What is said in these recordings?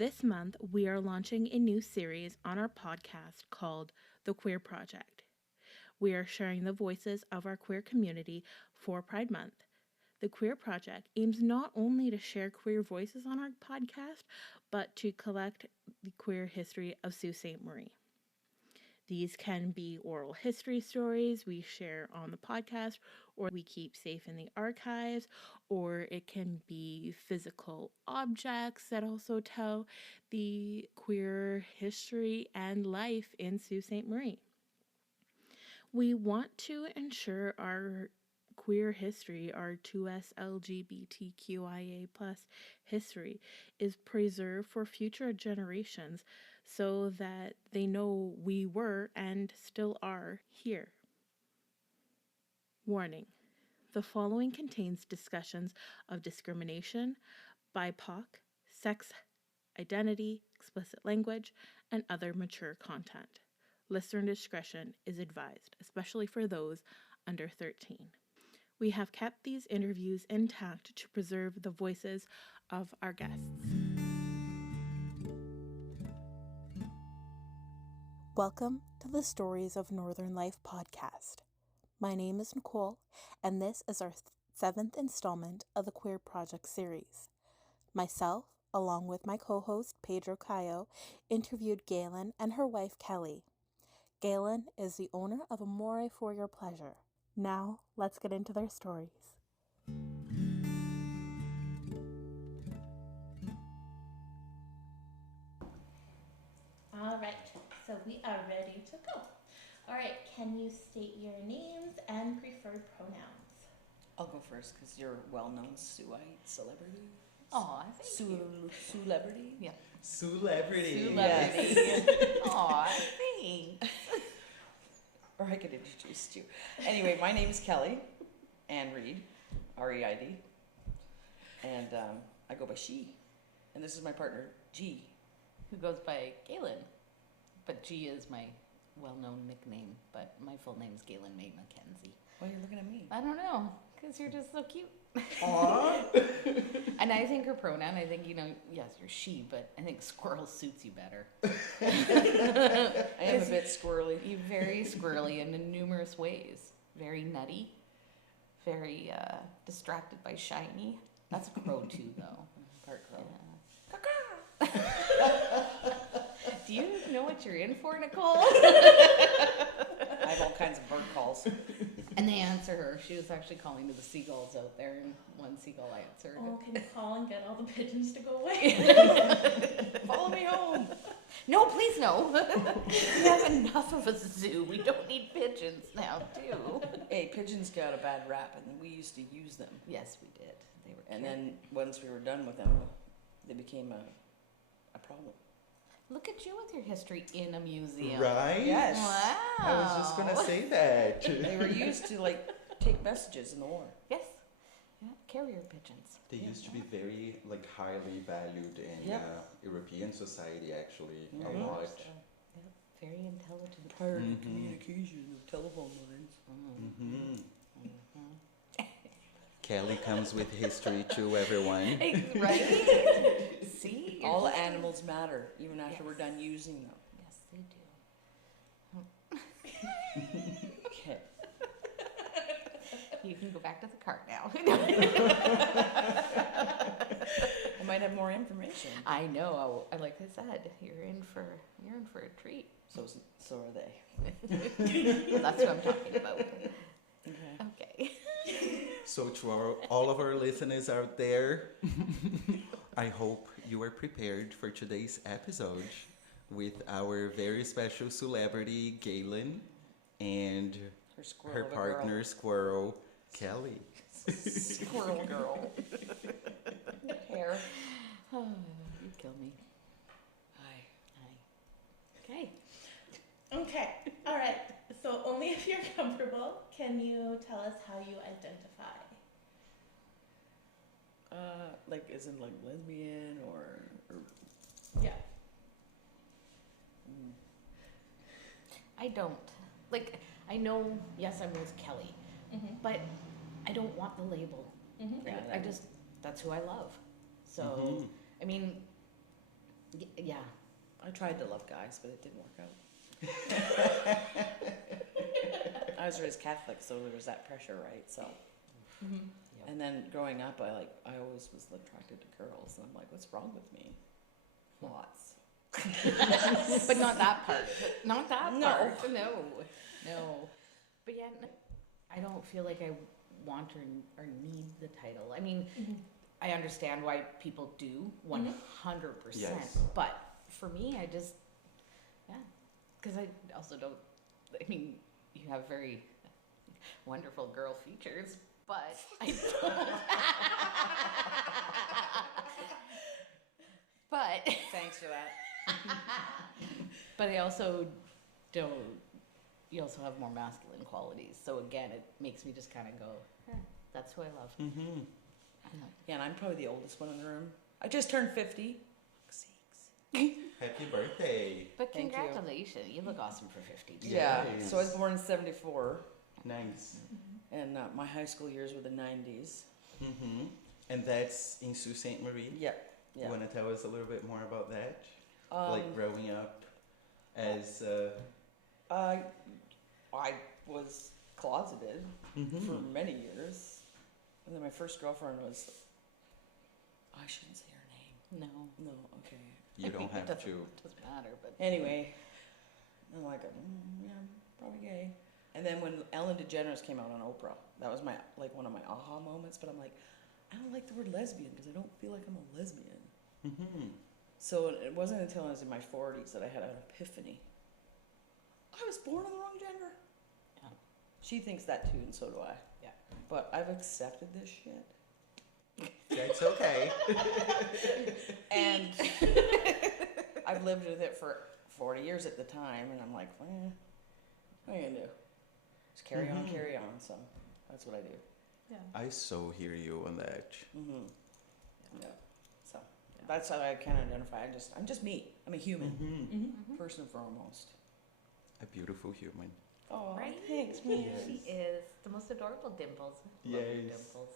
This month, we are launching a new series on our podcast called The Queer Project. We are sharing the voices of our queer community for Pride Month. The Queer Project aims not only to share queer voices on our podcast, but to collect the queer history of Sault Ste. Marie. These can be oral history stories we share on the podcast, or we keep safe in the archives, or it can be physical objects that also tell the queer history and life in Sault Ste. Marie. We want to ensure our queer history, our 2S LGBTQIA plus history, is preserved for future generations so that they know we were and still are here. Warning: the following contains discussions of discrimination, BIPOC, sex identity, explicit language, and other mature content. Listener discretion is advised, especially for those under 13. We have kept these interviews intact to preserve the voices of our guests. Welcome to the Stories of Northern Life podcast. My name is Nicole, and this is our 7th installment of the Queer Project series. Myself, along with my co-host Pedro Caio, interviewed Gaelyn and her wife Kelly. Gaelyn is the owner of Amore for Your Pleasure. Now, let's get into their stories. All right, so we are ready to go. All right, can you state your names and preferred pronouns? I'll go first because you're a well-known Suite celebrity. Aw, thank you. Celebrity? Yeah. Celebrity. Celebrity. Aw, thanks. Or I could introduce you. Anyway, my name is Kelly Ann Reed, R-E-I-D. And I go by she. And this is my partner, G. Who goes by Gaelyn. But G is my well-known nickname, but my full name's Gaelyn Mae Mackenzie. Why are you looking at me? I don't know, because you're just so cute. Aww. And I think her pronoun, yes, you're she, but I think squirrel suits you better. I am a bit squirrely. You're very squirrely and in numerous ways. Very nutty, very distracted by shiny. That's a crow too, though. Part crow. Do you know what you're in for, Nicole? I have all kinds of bird calls. And they answer her. She was actually calling to the seagulls out there, and one seagull answered. Oh, can you call and get all the pigeons to go away? Follow me home. No, please no. We have enough of a zoo. We don't need pigeons now, too. Hey, pigeons got a bad rap, and we used to use them. Yes, we did. They were And cute. then once we were done with them, they became a problem. Look at you with your history in a museum. Right? Yes. Wow. I was just gonna say that. They were used to take messages in the war. Yes. Yeah, carrier pigeons. They used to be very highly valued in Yep. European society actually. Very A much lot. So, yeah, very intelligent. Part of the Mhm. communication of telephone lines. Kelly comes with history too, everyone. Right? See? You're All just- animals matter, even after we're Yes. done using them. Yes, they do. Okay. You can go back to the car now. I might have more information. I know. Like I said, you're in for a treat. So are they. That's what I'm talking about. Okay. Okay. So to all of our listeners out there, I hope you are prepared for today's episode with our very special celebrity, Gaelyn, and her partner, Squirrel, Kelly. Squirrel girl. Hair. Oh, you kill me. Hi. Okay. Okay, all right. So only if you're comfortable, can you tell us how you identify? As in lesbian or Yeah. I don't. I know, yes, I'm with Kelly, Mm-hmm. but I don't want the label. Mm-hmm. Yeah, I just, that's who I love. So, Mhm. I mean, Yeah. I tried to love guys, but it didn't work out. I was raised Catholic, so there was that pressure, right? So, and then growing up, I always was attracted to girls, and I'm like, what's wrong with me? Lots. But not that part. Not that No. part. No. But yeah, I don't feel like I want or need the title. I mean, I understand why people do 100%. Yes. But for me, I just, because I also don't, I mean, you have very wonderful girl features, but I don't. But Thanks for that. But I also don't. You also have more masculine qualities, so again, it makes me just kind of go, "That's who I love." Mm-hmm. Yeah, and I'm probably the oldest one in the room. I just turned 50. Happy birthday. But Thank you. congratulations, you look awesome for 50. too. Yeah. Yes. So I was born in '74, Nice. and my high school years were the '90s. Mm-hmm. And that's in Sault Ste. Marie. Yep. Yeah. You want to tell us a little bit more about that? Like growing up as. I was closeted Mm-hmm. for many years, and then my first girlfriend was. I shouldn't say her name. No. Okay. You don't have to. Doesn't matter, but Anyway, I'm like, yeah, I'm probably gay. And then when Ellen DeGeneres came out on Oprah, that was my one of my aha moments. But I'm like, I don't like the word lesbian because I don't feel like I'm a lesbian. Mm-hmm. So it wasn't until I was in my 40s that I had an epiphany. I was born in the wrong gender. Yeah. She thinks that too, and so do I. Yeah. But I've accepted this shit. That's okay. And I've lived with it for 40 years at the time, and I'm like, what are you gonna do? Just carry on, carry on. So that's what I do. I so hear you on that. Mm-hmm. Yeah. So that's how I can identify. I'm just me. I'm a human, Mm-hmm. first and foremost. A beautiful human. Oh, right? thanks, man. She is the most adorable dimples. Love your Yes. dimples.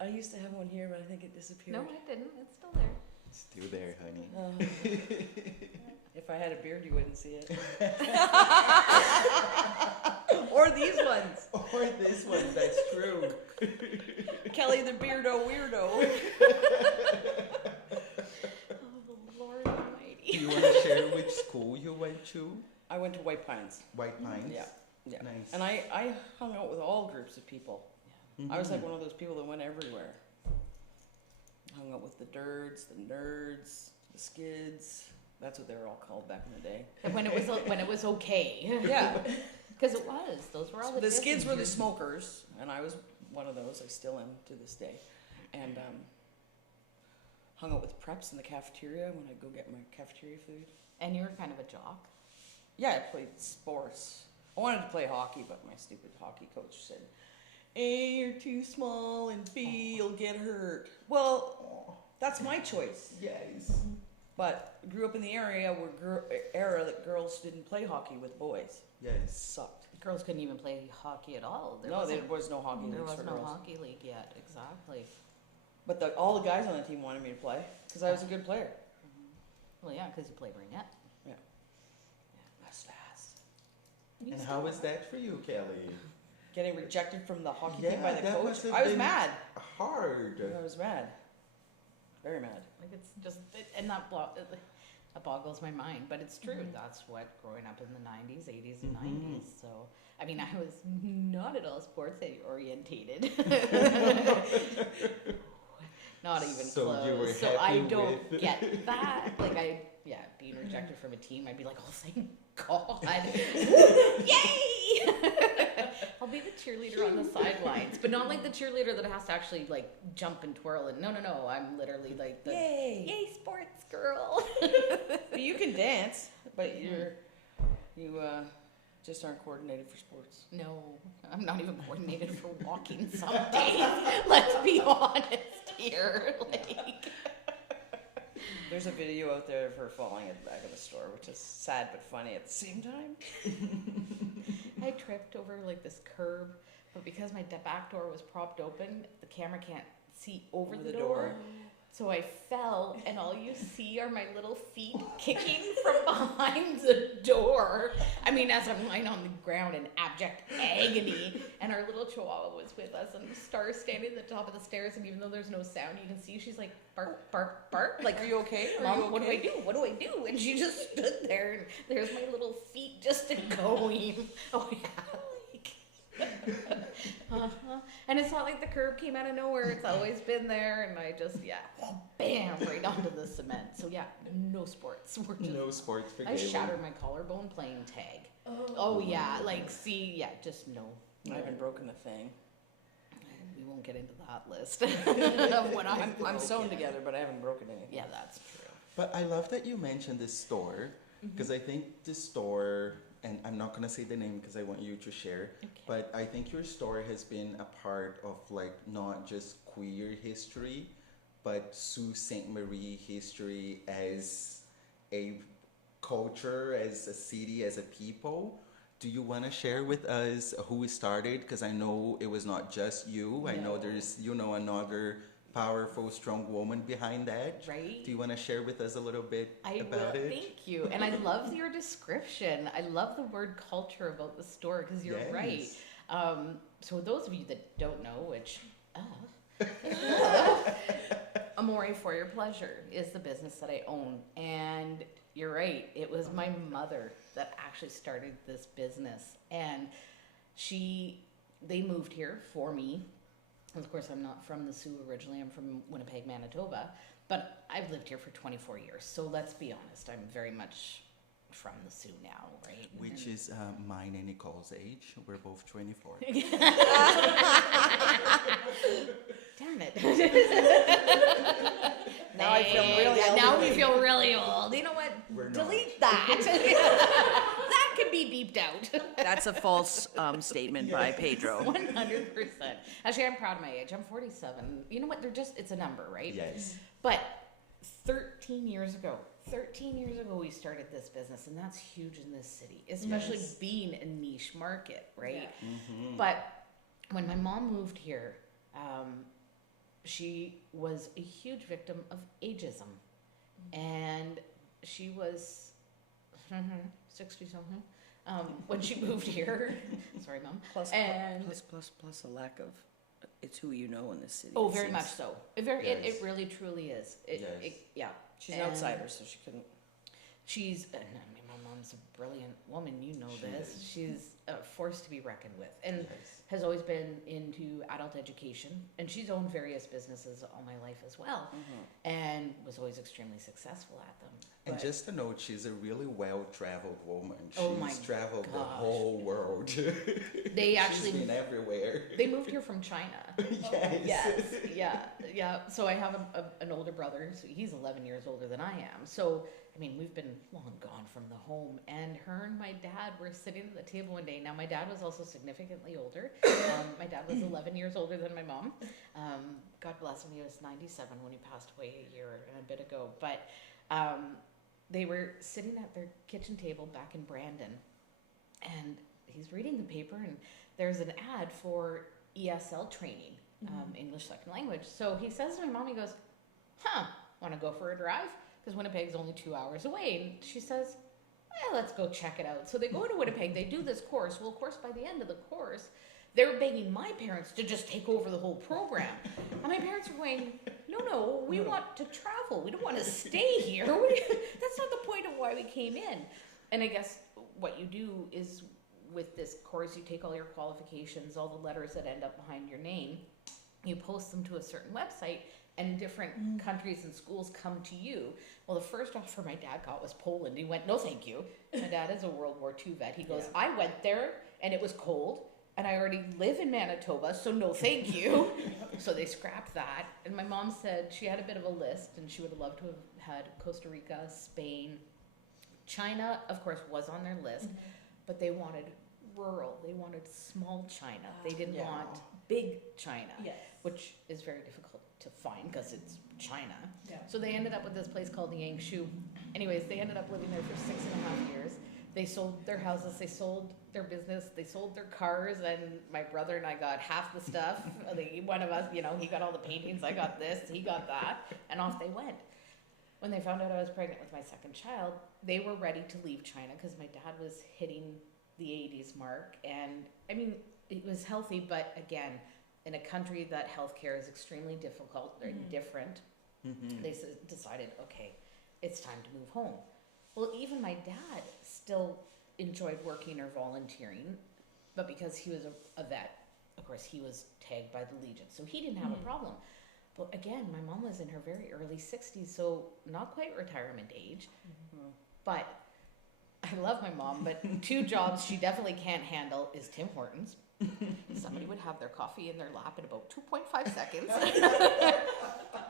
I used to have one here, but I think it disappeared. No, I didn't. It's still there. Still there, honey. If I had a beard, you wouldn't see it. Or these ones. Or this one, that's true. Kelly the beardo weirdo. Oh, Lord Almighty. Do you want to share which school you went to? I went to White Pines. White Pines? Yeah. Nice. And I hung out with all groups of people. I was like one of those people that went everywhere. Hung out with the dirds, the nerds, the skids. That's what they were all called back in the day. And when it was okay. Yeah. Because it was. Those were all the skids were the years. smokers, and I was one of those. I still am to this day. And hung out with preps in the cafeteria when I go get my cafeteria food. And you were kind of a jock. Yeah, I played sports. I wanted to play hockey, but my stupid hockey coach said, A, you're too small, and B, you'll get hurt. Well, that's my choice. Yes. But I grew up in the area era that girls didn't play hockey with boys. Yes. Sucked. Girls couldn't even play hockey at all. There wasn't- was no hockey There leagues was for no girls. hockey league yet. Exactly. But all the guys on the team wanted me to play because I was a good player. Well, yeah, because you play ringette. Yeah. That's fast. And how was that for you, Kelly? Getting rejected from the hockey Yeah, team by the that coach. must have I was been mad. Hard. I was mad. Very mad. Like it's just, and that boggles my mind, but it's true. That's what growing up in the 90s, 80s, and 90s. So, I mean, I was not at all sports orientated. Not even So close. you were So happy I don't with- get that. Like being rejected from a team, I'd be like, oh, thank God. Yay! I'll be the cheerleader on the sidelines, but not like the cheerleader that has to actually like jump and twirl. And no, I'm literally like the Yay! sports girl. But you can dance, but you just aren't coordinated for sports. No, I'm not even coordinated for walking some days. Let's be honest here. Like, There's a video out there of her falling at the back of the store, which is sad but funny at the same time. I tripped over like this curb, but because my back door was propped open, the camera can't see over the door. So I fell, and all you see are my little feet kicking from behind the door. I mean, as I'm lying on the ground in abject agony, and our little chihuahua was with us, and Star's standing at the top of the stairs, and even though there's no sound, you can see she's like, bark, bark, bark. Like, are you okay? Mom, what do I do? What do I do? And she just stood there, and there's my little feet just going. Oh, yeah. And it's not like the curb came out of nowhere. It's always been there, and I just bam, right onto the cement. So yeah, no sports. We're just, No sports for I Gaelyn. shattered my collarbone playing tag. Oh yeah, like see, yeah, just no. I haven't broken a thing. We won't get into that list of when I'm sewn together, but I haven't broken anything. Yeah, that's true. But I love that you mentioned this store, because I think this store, and I'm not going to say the name because I want you to share, but I think your store has been a part of like not just queer history, but Sault Ste. Marie history as a culture, as a city, as a people. Do you want to share with us who started? Because I know it was not just you. I know there's, another powerful, strong woman behind that. Right. Do you want to share with us a little bit about it? Thank you. And I love your description. I love the word culture about the store because you're right. So those of you that don't know, which Amore for Your Pleasure is the business that I own. And you're right. It was my mother that actually started this business. And they moved here for me. Of course, I'm not from the Sioux originally. I'm from Winnipeg, Manitoba. But I've lived here for 24 years. So let's be honest. I'm very much from the Sioux now, right? Which is mine and Nicole's age. We're both 24. Damn it. Now I feel really old. Now we feel really old. You know what? We're Delete that. That can be beeped out. That's a false statement by Pedro. 100%. Actually, I'm proud of my age. I'm 47. You know what? It's a number, right? Yes. But 13 years ago, we started this business, and that's huge in this city, especially being a niche market, right? Yeah. Mm-hmm. But when my mom moved here, she was a huge victim of ageism, and she was 60-something when she moved here. Sorry, Mom. Plus a lack of, it's who you know in this city. Oh, it very seems. much so. It really, truly is. She's an outsider, so she couldn't. She's, I mean, my mom's a brilliant woman, you know this. She's a force to be reckoned with, and has always been into adult education, and she's owned various businesses all my life as well, and was always extremely successful at them. And But- just to note, she's a really well-traveled woman. Oh my She's traveled the gosh. whole world. They actually She's been everywhere. They moved here from China. Yes. Yeah. So I have an older brother. So he's 11 years older than I am. So, I mean, we've been long gone from the home. And her and my dad were sitting at the table one day. Now, my dad was also significantly older. My dad was 11 years older than my mom. God bless him. He was 97 when he passed away a year and a bit ago. But they were sitting at their kitchen table back in Brandon. And he's reading the paper, and there's an ad for ESL training, English Second Language. So he says to my mom, he goes, want to go for a drive? Because Winnipeg's only 2 hours away. And she says, let's go check it out. So they go to Winnipeg, they do this course. Well, of course, by the end of the course, they're begging my parents to just take over the whole program. And my parents are going, no, we want to travel. We don't want to stay here. That's not the point of why we came in. And I guess what you do is, with this course, you take all your qualifications, all the letters that end up behind your name, you post them to a certain website, and different countries and schools come to you. Well, the first offer my dad got was Poland. He went, no thank you. My dad is a World War II vet. He goes, I went there, and it was cold, and I already live in Manitoba, so no thank you. So they scrapped that. And my mom said she had a bit of a list, and she would have loved to have had Costa Rica, Spain. China, of course, was on their list, but they wanted rural. They wanted small China. They didn't want big China, which is very difficult to find because it's China. So they ended up with this place called Yangshu. Anyways, they ended up living there for 6.5 years. They sold their houses, they sold their business, they sold their cars, and my brother and I got half the stuff. One of us, you know, he got all the paintings, I got this, he got that, and off they went. When they found out I was pregnant with my second child, they were ready to leave China because my dad was hitting the 80s mark. And I mean, it was healthy, but again, in a country that healthcare is extremely difficult, very different, they decided, okay, it's time to move home. Well, even my dad still enjoyed working or volunteering, but because he was a vet, of course, he was tagged by the Legion, so he didn't have a problem. But again, my mom was in her very early 60s, so not quite retirement age. But I love my mom, but two jobs she definitely can't handle is Tim Hortons. Somebody would have their coffee in their lap in about 2.5 seconds.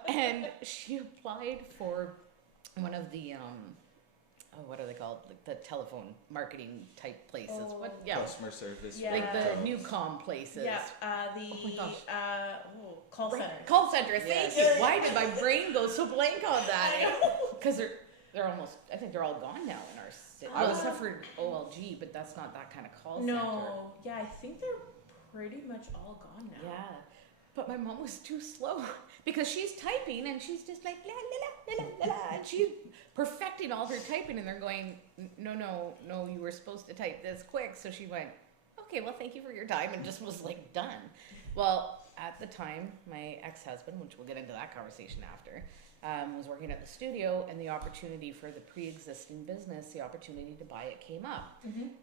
And she applied for one of the, what are they called? Like the telephone marketing type places. Customer service. Yeah. Like the jobs. Newcom places. Yeah, my gosh. call center. Call center, Yes. thank you. Why did my brain go so blank on that? Because they're almost, I think they're all gone now in our city. Oh. Except for OLG, but that's not that kind of call center. No, yeah, I think they're pretty much all gone now. Yeah. But my mom was too slow because she's typing and she's just like, la, la, la, la, la, la, and she's perfecting all her typing and they're going, no, you were supposed to type this quick. So she went, okay, well, thank you for your time, and just was like done. Well, at the time, my ex-husband, which we'll get into that conversation after, was working at the studio, and the opportunity for the pre-existing business, the opportunity to buy it came up.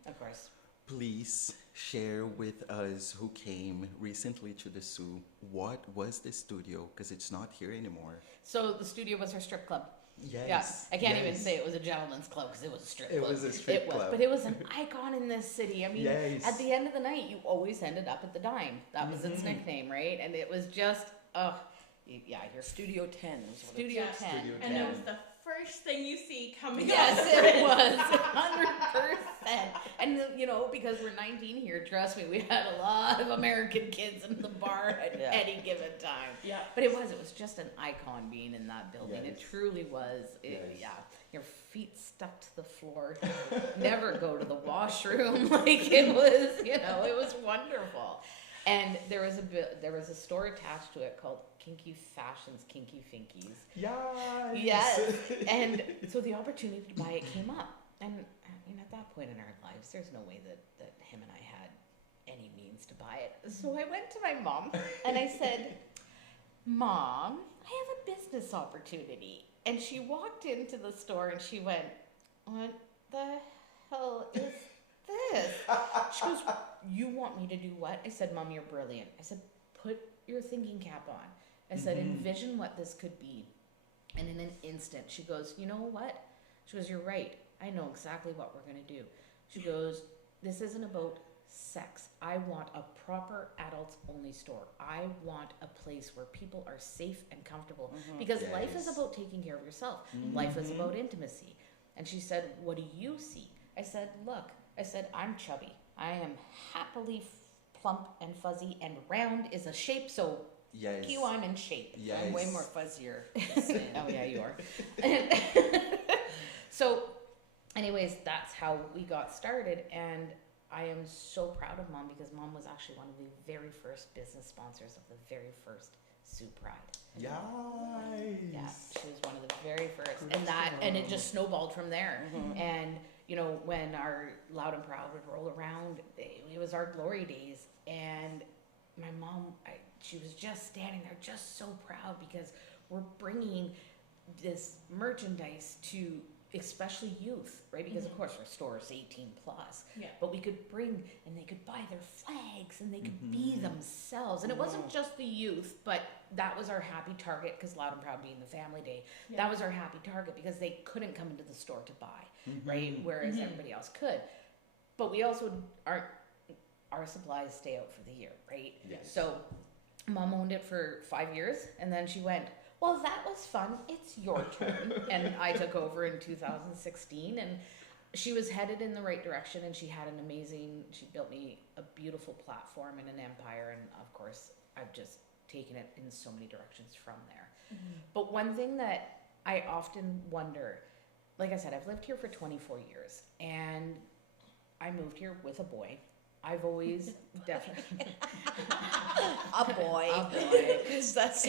Of course. Please share with us who came recently to the zoo. What was the studio? Because it's not here anymore. So the studio was our strip club. Yes. Yeah, I can't even say it was a gentleman's club because it was a strip club. It was a strip club. But it was an icon in this city. I mean, Yes. at the end of the night, you always ended up at the Dime. That was its nickname, right? And it was just, your Studio 10 is what Studio it's 10. Studio And 10. it was the first thing you see coming Yes, out. it was 100%. And because we're 19 here, trust me, we had a lot of American kids in the bar at any given time. Yeah. But it was just an icon being in that building. Yes. It truly was. Yes. Your feet stuck to the floor. Never go to the washroom. Like it was wonderful. And there was a store attached to it called Kinky Fashions, Kinky Finkies. Yes. And so the opportunity to buy it came up. And I mean, at that point in our lives, there's no way that him and I had any means to buy it. So I went to my mom and I said, Mom, I have a business opportunity. And she walked into the store and she went, what the hell is this? She goes, you want me to do what? I said, Mom, you're brilliant. I said, put your thinking cap on. I said, envision what this could be. And in an instant, she goes, you know what? She goes, you're right. I know exactly what we're going to do. She goes, this isn't about sex. I want a proper adults only store. I want a place where people are safe and comfortable because life is about taking care of yourself. Life is about intimacy. And she said, what do you see? I said, look, I'm chubby. I am happily plump and fuzzy, and round is a shape. So Yes. you, I'm in shape. Yes. I'm way more fuzzier. Oh yeah, you are. So anyways, that's how we got started, and I am so proud of Mom because Mom was actually one of the very first business sponsors of the very first Sioux Pride. Yes. Yeah, she was one of the very first, and it just snowballed from there. And when our Loud and Proud would roll around, it was our glory days, and my mom, she was just standing there, just so proud because we're bringing this merchandise to especially youth, right? Because of course our store is 18 plus, but we could bring, and they could buy their flags, and they could be themselves. And it wasn't just the youth, but that was our happy target, because Loud and Proud being the family day, that was our happy target because they couldn't come into the store to buy, right? Whereas everybody else could. But we also our supplies stay out for the year, right? Yes. So Mom owned it for 5 years, and then she went, well, that was fun. It's your turn. And I took over in 2016, and she was headed in the right direction, and she built me a beautiful platform and an empire. And of course, I've just taken it in so many directions from there. But one thing that I often wonder like I said, I've lived here for 24 years, and I moved here with a boy. I've always definitely A boy. a boy. Because that's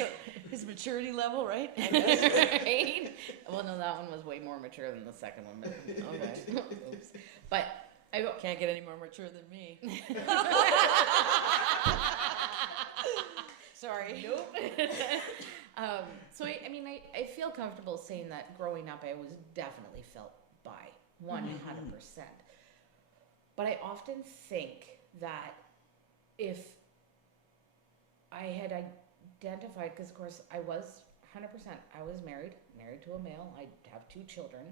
his maturity level, right? Right? Well, no, that one was way more mature than the second one. But Okay. oops. But I go. Can't get any more mature than me. Sorry. Nope. So I mean, I feel comfortable saying that growing up, I was definitely felt by 100%. But I often think that if I had identified, because of course I was 100%, I was married to a male. I have 2 children,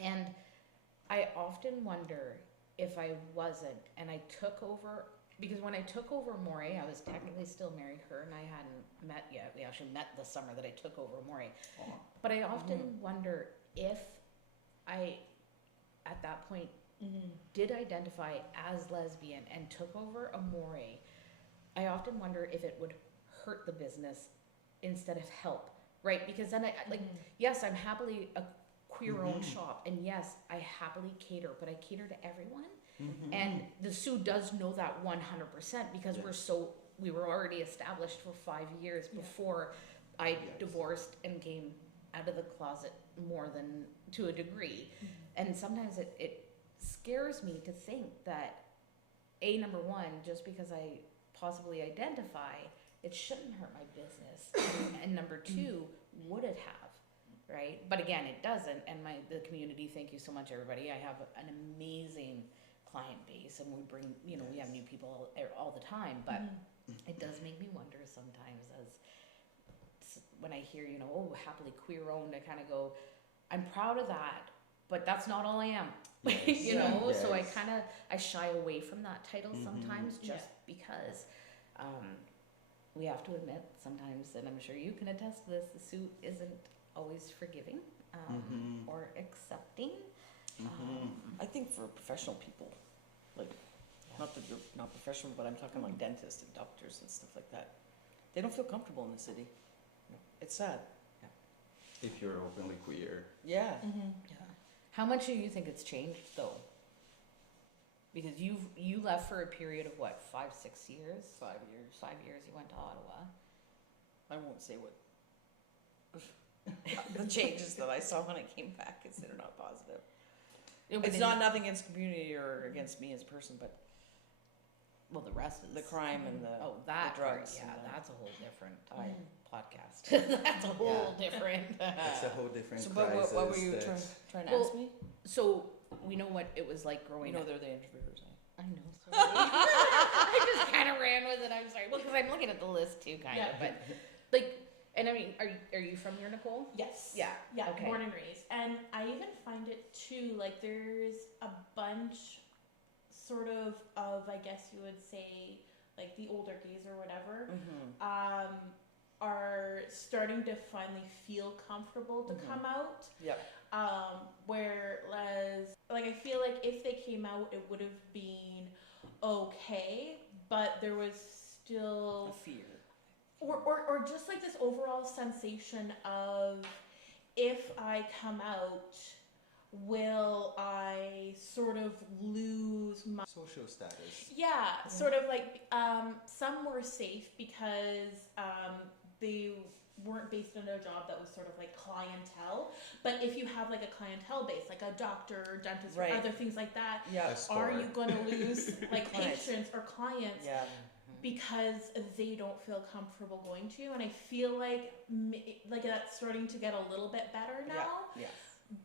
and I often wonder if I wasn't, and I took over. Because when I took over Amore, I was technically still married. Her and I hadn't met yet. We actually met the summer that I took over Amore. But I often wonder if I, at that point, did identify as lesbian and took over Amore. I often wonder if it would hurt the business instead of help, right? Because then yes, I'm happily a queer-owned shop, and yes, I happily cater, but I cater to everyone. And the Sioux does know that 100% because we were already established for 5 years before I divorced and came out of the closet more than to a degree. And sometimes it scares me to think that number one, just because I possibly identify, it shouldn't hurt my business. And number two, would it have? Right? But again, it doesn't. And the community, thank you so much, everybody. I have an amazing client base, and we bring, we have new people all the time, but it does make me wonder sometimes when I hear, happily queer owned, I kind of go, I'm proud of that, but that's not all I am. Yes. So I shy away from that title sometimes just because we have to admit sometimes, and I'm sure you can attest to this, the Sioux isn't always forgiving or accepting. I think for professional people, like, not that you're not professional, but I'm talking like dentists and doctors and stuff like that. They don't feel comfortable in the city. It's sad. If you're openly queer. Yeah. How much do you think it's changed though? Because you left for a period of what, 5-6 years? 5 years. 5 years you went to Ottawa. I won't say what the changes that I saw when I came back, because they're not positive. It's not nothing against the community or against me as a person, but well, the rest is the crime and the that the drugs. part, and that's a whole different podcast. That's a whole different. It's a whole different So, crisis. what were you trying to ask me? So we know what it was like growing up. They're the interviewers. I know. Sorry. I just kind of ran with it. I'm sorry. Well, because I'm looking at the list too, kind of. But like, and I mean, are you from here, Nicole? Yes. Yeah. Yeah, Okay. born and raised. And I even find it too, like there's a bunch sort of I guess you would say, like the older gays or whatever, are starting to finally feel comfortable to come out. Yep. Whereas, like, I feel like if they came out, it would have been okay, but there was still A fear. or just like this overall sensation of, if I come out, will I sort of lose my Social status. sort of like some were safe because they weren't based on a job that was sort of like clientele. But if you have like a clientele base, like a doctor or dentist Right. or other things like that, Yeah. are you going to lose like Clients. patients or clients Yeah. because they don't feel comfortable going to you? And I feel like that's starting to get a little bit better now. Yeah.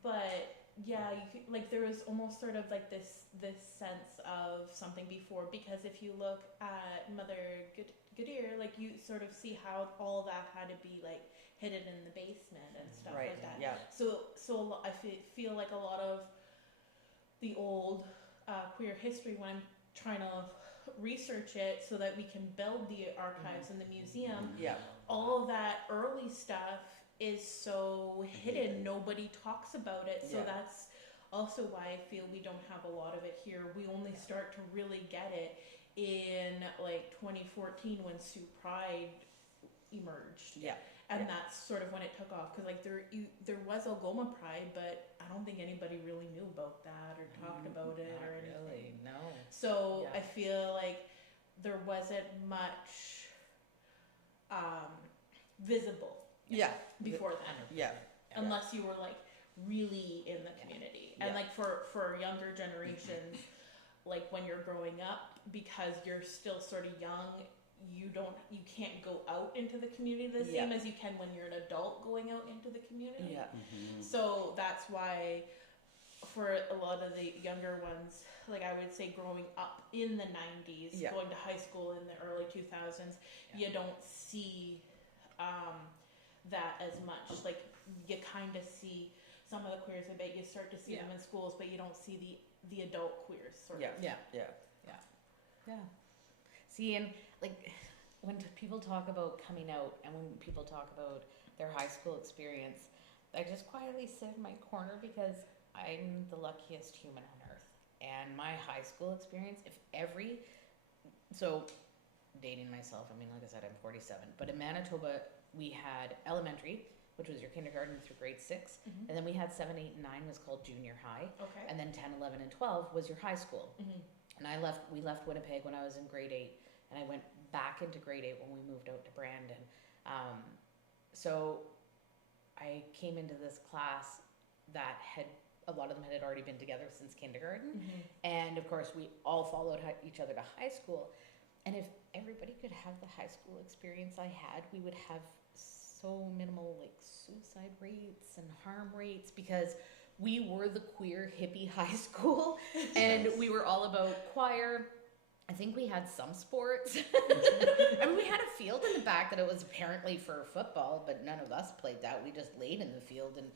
But yeah, like there was almost sort of like this sense of something before, because if you look at Mother Goodeer, like you sort of see how all that had to be like hidden in the basement and stuff Right. like that. Yeah. So I feel like a lot of the old queer history, when I'm trying to research it so that we can build the archives in the museum, Yeah. all of that early stuff is so hidden. Nobody talks about it. So Yeah. that's also why I feel we don't have a lot of it here. We only start to really get it in like 2014 when Sioux Pride emerged. Yeah. And that's sort of when it took off, because like there was Algoma Pride, but I don't think anybody really knew about that or talked about it Not or anything. really, no. So Yeah. I feel like there wasn't much visible Yeah. before that, Yeah. unless you were like really in the community. And Yeah. like for younger generations, like when you're growing up, because you're still sort of young, you can't go out into the community the same Yeah. as you can when you're an adult going out into the community. Yeah. So that's why for a lot of the younger ones, like I would say growing up in the 90s, Yeah. going to high school in the early 2000s, you don't see that as much. Like you kind of see some of the queers, I bet you start to see them in schools, but you don't see the adult queers sort Yeah. of. Yeah. Yeah. Yeah. See, and like when people talk about coming out and when people talk about their high school experience, I just quietly sit in my corner because I'm the luckiest human on earth. And my high school experience, so dating myself, I mean, like I said, I'm 47, but in Manitoba, we had elementary, which was your kindergarten through grade 6, Mhm. and then we had 7, 8, and 9 was called junior high, Okay. and then 10, 11, and 12 was your high school. Mm-hmm. And we left Winnipeg when I was in grade 8, and I went back into grade 8 when we moved out to Brandon. So I came into this class that a lot of them had already been together since kindergarten. Mm-hmm. And of course, we all followed each other to high school. And if everybody could have the high school experience I had, we would have so minimal like suicide rates and harm rates, because we were the queer hippie high school, and we were all about choir. I think we had some sports. I mean, we had a field in the back that it was apparently for football, but none of us played that. We just laid in the field and,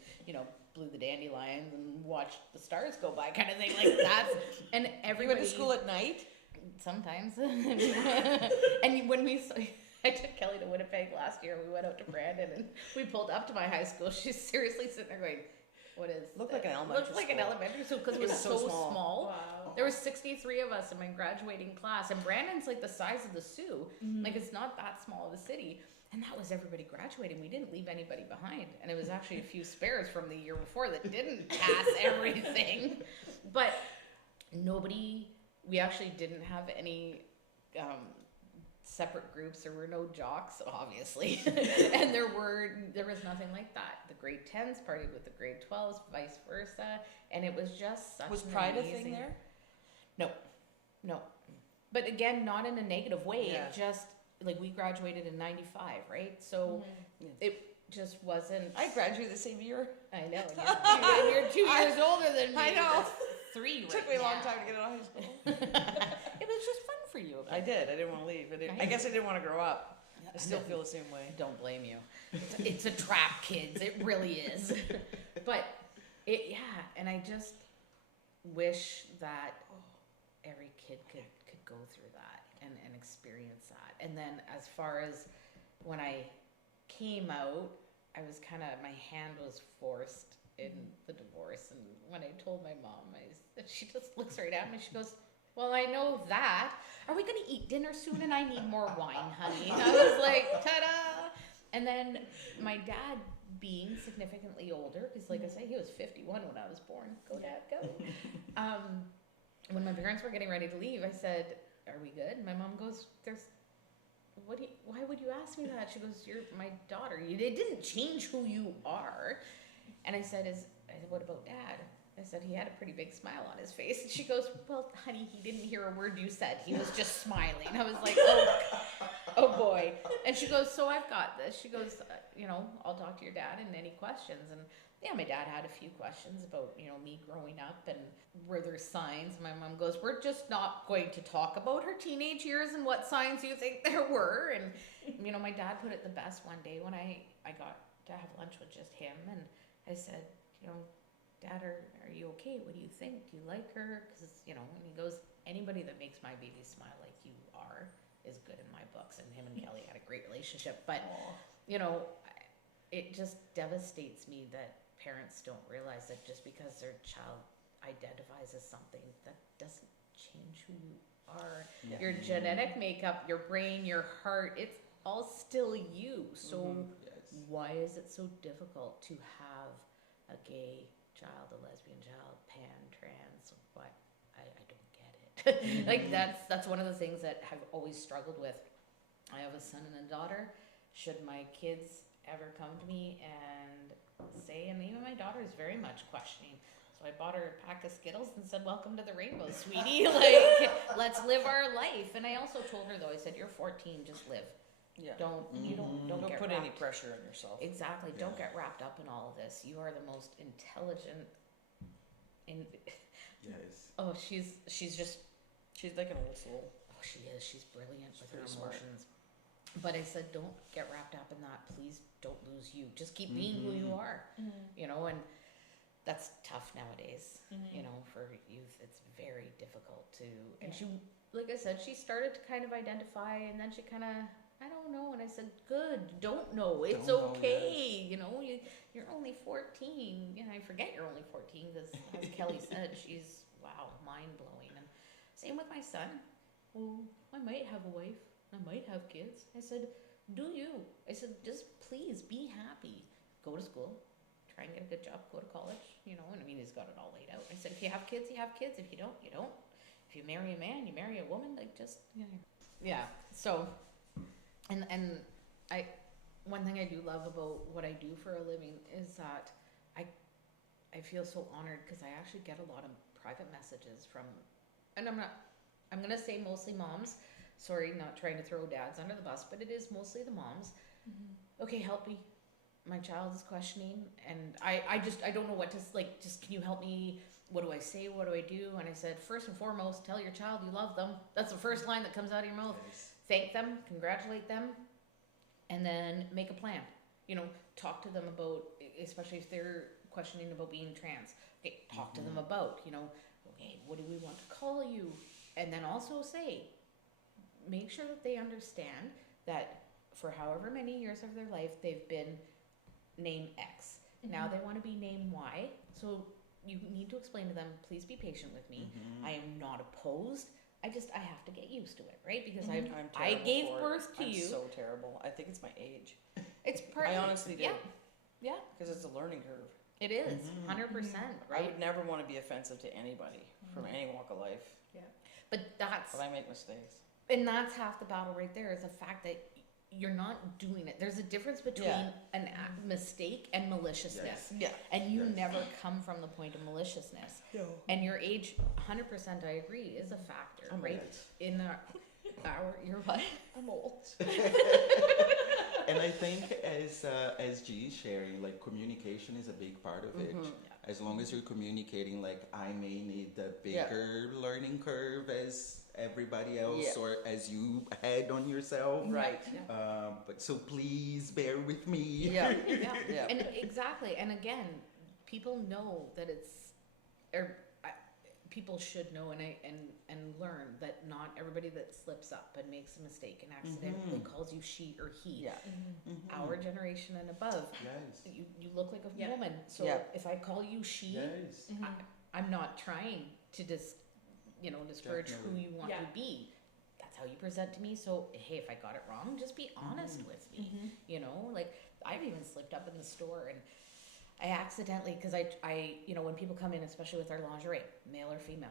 blew the dandelions and watched the stars go by, kind of thing. Like that. And everybody. You went to school at night? Sometimes. And when I took Kelly to Winnipeg last year, we went out to Brandon and we pulled up to my high school. She's seriously sitting there going, what is Looked that? like an elementary Looked like school. an elementary school because it was so small. Wow. There were 63 of us in my graduating class, and Brandon's like the size of the Sioux. Mm-hmm. Like it's not that small of a city. And that was everybody graduating. We didn't leave anybody behind. And it was actually a few spares from the year before that didn't pass everything. But we actually didn't have any separate groups. There were no jocks, obviously. And there was nothing like that. The grade 10s partied with the grade 12s, vice versa. And it was just such Was an Pride amazing... a thing there? No. But again, not in a negative way. Yeah. It just, like, we graduated in 95, right? So it just wasn't... I graduated the same year. I know. You're 2 years older than me. I know. That's 3 right Took me a long now. time to get out of high school. It was just fun for you. I did. I didn't want to leave. I guess I didn't want to grow up. I still feel the same way. Don't blame you. It's a trap, kids. It really is. But and I just wish that every kid could go through that and experience that. And then as far as when I came out, I was my hand was forced in the divorce. And when I told my mom, she just looks right at me. She goes, well, I know that. Are we going to eat dinner soon? And I need more wine, honey. I was like, ta-da! And then my dad, being significantly older, because like I say, he was 51 when I was born. Go, Dad, go. When my parents were getting ready to leave, I said, are we good? My mom goes, why would you ask me that? She goes, you're my daughter. It didn't change who you are. And I said, what about Dad? I said, he had a pretty big smile on his face. And she goes, well, honey, he didn't hear a word you said. He was just smiling. I was like, oh boy. And she goes, so I've got this. She goes, I'll talk to your dad and any questions. And yeah, my dad had a few questions about, me growing up and were there signs. My mom goes, we're just not going to talk about her teenage years and what signs you think there were. And, my dad put it the best one day when I got to have lunch with just him. And I said, Dad, are you okay? What do you think? Do you like her? Because, and he goes, anybody that makes my baby smile like you are is good in my books. And him and Kelly had a great relationship. But, it just devastates me that parents don't realize that just because their child identifies as something, that doesn't change who you are. Yeah. Your genetic makeup, your brain, your heart, it's all still you. So Why is it so difficult to have a gay child, a lesbian child, pan, trans? What? I don't get it. Like that's one of the things that I've always struggled with. I have a son and a daughter. Should my kids ever come to me and say, and even my daughter is very much questioning. So I bought her a pack of Skittles and said, "Welcome to the rainbow, sweetie. Like, let's live our life." And I also told her though, I said, "You're 14, just live. Yeah. Don't get put wrapped. any pressure on yourself." Exactly. Don't Yeah. get wrapped up in all of this. You are the most intelligent. Yes. Oh, she's just. She's like an old soul. Oh, she is. She's brilliant with her pretty smart. emotions. But I said, don't get wrapped up in that. Please don't lose you. Just keep being who you are. You know, and that's tough nowadays. You know, for youth, it's very difficult to. And she, like I said, she started to kind of identify, and then she kind of, I don't know. And I said, good. Don't know. It's Don't know, okay. You know, you're only 14. And I forget you're only 14 because, as Kelly said, she's mind blowing. And same with my son. Oh, I might have a wife. I might have kids. I said, do you? I said, just please be happy. Go to school. Try and get a good job. Go to college. You know, and I mean, he's got it all laid out. I said, if you have kids, you have kids. If you don't, you don't. If you marry a man, you marry a woman. Like, just, you know. Yeah. So, and one thing I do love about what I do for a living is that I feel so honored because I actually get a lot of private messages from, and I'm going to say mostly moms. Sorry, not trying to throw dads under the bus, but it is mostly the moms. Okay, help me. My child is questioning, and I don't know what to, like, just can you help me? What do I say? What do I do? And I said, first and foremost, tell your child you love them. That's the first line that comes out of your mouth. Yes. Thank them, congratulate them, and then make a plan. You know, talk to them about, especially if they're questioning about being trans. Okay, talk to them about, you know, okay, what do we want to call you? And then also say, make sure that they understand that for however many years of their life they've been named X. Now they want to be named Y. So you need to explain to them, please be patient with me. I am not opposed. I have to get used to it, right? Because I gave birth to you. I'm so terrible. I think it's my age. It's I honestly do. Yeah. Because it's a learning curve. It is, 100%, right? I would never want to be offensive to anybody from any walk of life. Yeah. But But I make mistakes. and that's half the battle right there, is the fact that you're not doing it. There's a difference between an mistake and maliciousness. Yeah. And you never come from the point of maliciousness. No. And your age, 100%, I agree, is a factor, I'm right? old. In you're what? I'm old. And I think as G is sharing, like, communication is a big part of it. As long as you're communicating, like, I may need a bigger learning curve as everybody else or as you had on yourself. Right. But so please bear with me. Yeah. And exactly. And again, people know that people should know and learn that not everybody that slips up and makes a mistake and accidentally calls you she or he. Yeah. Our generation and above, Yes. you look like a woman. So if I call you she, Yes. I'm not trying to discourage who you want to be. That's how you present to me. So hey, if I got it wrong, just be honest with me. You know, like I've even slipped up in the store and I accidentally, because I when people come in, especially with our lingerie, male or female,